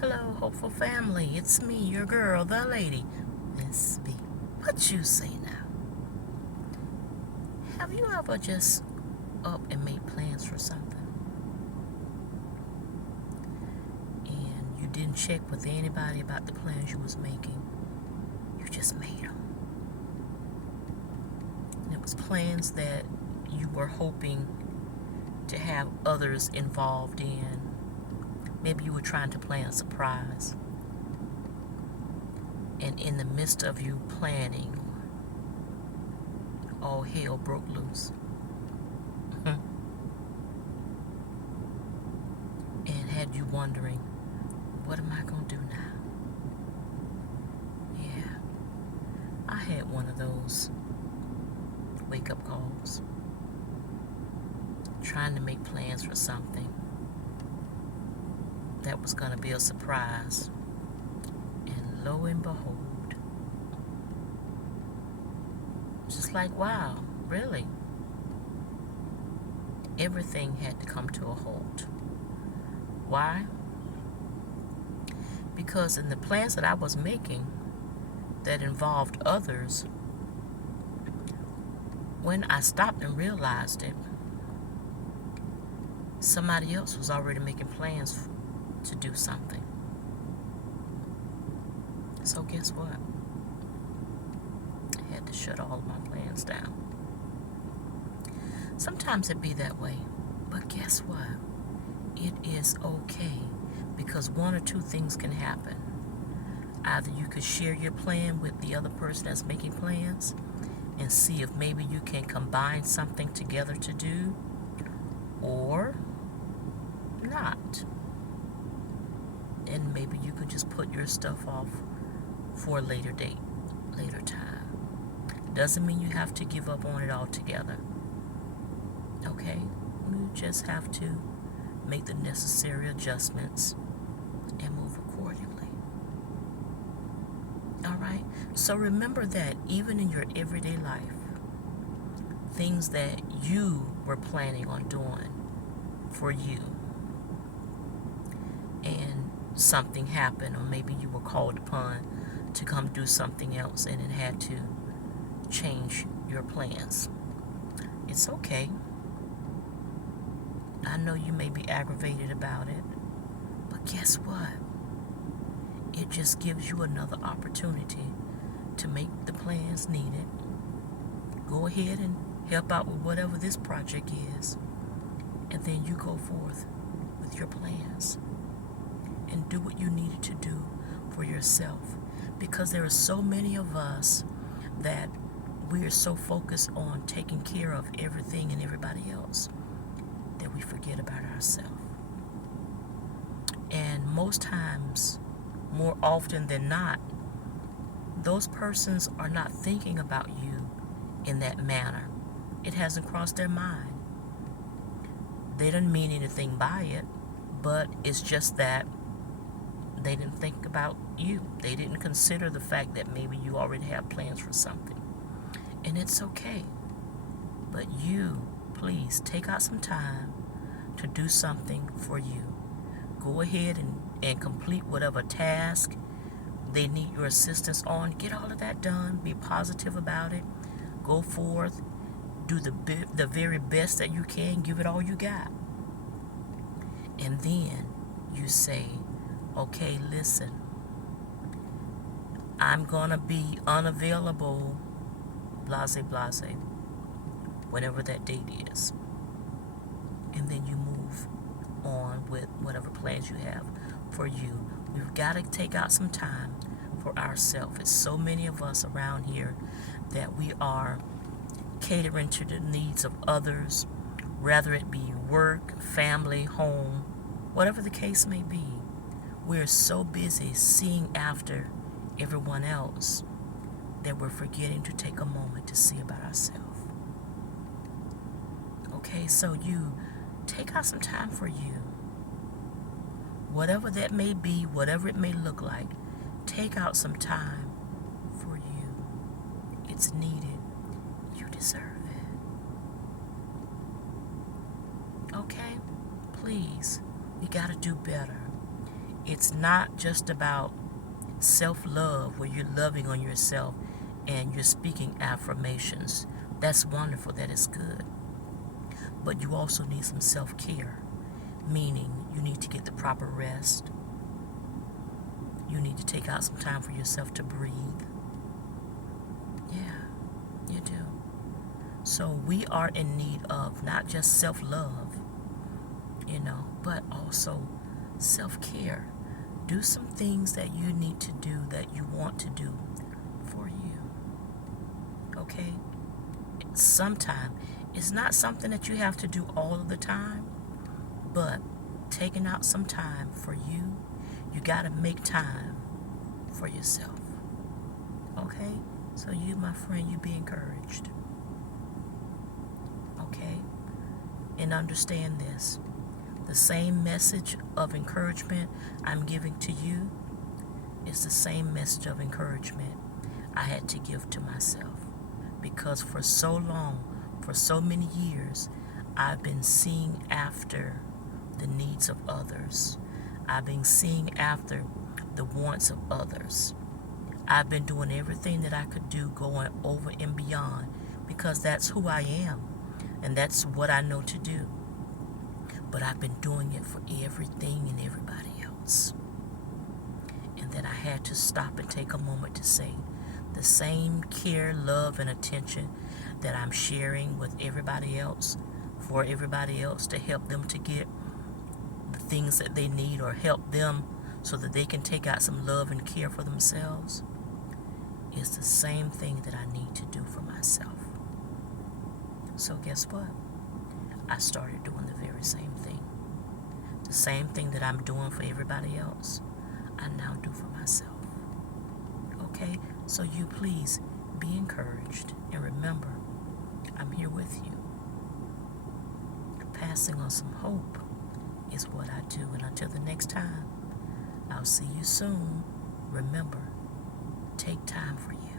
Hello, hopeful family. It's me, your girl, the lady, Miss B. What you say now? Have you ever just up and made plans for something and you didn't check with anybody about the plans you was making? You just made them. And it was plans that you were hoping to have others involved in. Maybe you were trying to plan a surprise. And in the midst of you planning, all hell broke loose. And had you wondering, what am I going to do now? Yeah, I had one of those wake-up calls. Trying to make plans for something that was going to be a surprise. And lo and behold, just like, wow, really? Everything had to come to a halt. Why? Because in the plans that I was making that involved others, when I stopped and realized it, somebody else was already making plans to do something. So guess what? I had to shut all of my plans down. Sometimes it be that way, but guess what? It is okay, because one or two things can happen. Either you could share your plan with the other person that's making plans and see if maybe you can combine something together to do, or not. And maybe you could just put your stuff off for a later date, later time. Doesn't mean you have to give up on it altogether. Okay? You just have to make the necessary adjustments and move accordingly. Alright? So remember that even in your everyday life, things that you were planning on doing for you, and something happened, or maybe you were called upon to come do something else and it had to change your plans. It's okay. I know you may be aggravated about it, but guess what? It just gives you another opportunity to make the plans needed. Go ahead and help out with whatever this project is, and then you go forth with your plans and do what you needed to do for yourself, because there are so many of us that we are so focused on taking care of everything and everybody else that we forget about ourselves. And most times, more often than not, those persons are not thinking about you in that manner. It hasn't crossed their mind. They didn't mean anything by it, but it's just that they didn't think about you. They didn't consider the fact that maybe you already have plans for something. And it's okay. But you, please, take out some time to do something for you. Go ahead and complete whatever task they need your assistance on. Get all of that done. Be positive about it. Go forth. Do the very best that you can. Give it all you got. And then you say, okay, listen, I'm going to be unavailable, blase, blase, whenever that date is. And then you move on with whatever plans you have for you. We've got to take out some time for ourselves. It's so many of us around here that we are catering to the needs of others, whether it be work, family, home, whatever the case may be. We're so busy seeing after everyone else that we're forgetting to take a moment to see about ourselves. Okay, so you take out some time for you. Whatever that may be, whatever it may look like, take out some time for you. It's needed. You deserve it. Okay? Please, we got to do better. It's not just about self-love where you're loving on yourself and you're speaking affirmations. That's wonderful. That is good. But you also need some self-care, meaning you need to get the proper rest. You need to take out some time for yourself to breathe. Yeah, you do. So we are in need of not just self-love, but also self-care. Do some things that you need to do, that you want to do for you. Okay? Sometime. It's not something that you have to do all of the time, but taking out some time for you, you got to make time for yourself. Okay? So you, my friend, you be encouraged. Okay? And understand this. The same message of encouragement I'm giving to you is the same message of encouragement I had to give to myself. Because for so long, for so many years, I've been seeing after the needs of others. I've been seeing after the wants of others. I've been doing everything that I could do, going over and beyond, because that's who I am, and that's what I know to do. But I've been doing it for everything and everybody else. And then I had to stop and take a moment to say, the same care, love, and attention that I'm sharing with everybody else, for everybody else, to help them to get the things that they need, or help them so that they can take out some love and care for themselves, is the same thing that I need to do for myself. So guess what? I started doing the very same thing. The same thing that I'm doing for everybody else, I now do for myself. Okay? So you please be encouraged, and remember, I'm here with you. Passing on some hope is what I do. And until the next time, I'll see you soon. Remember, take time for you.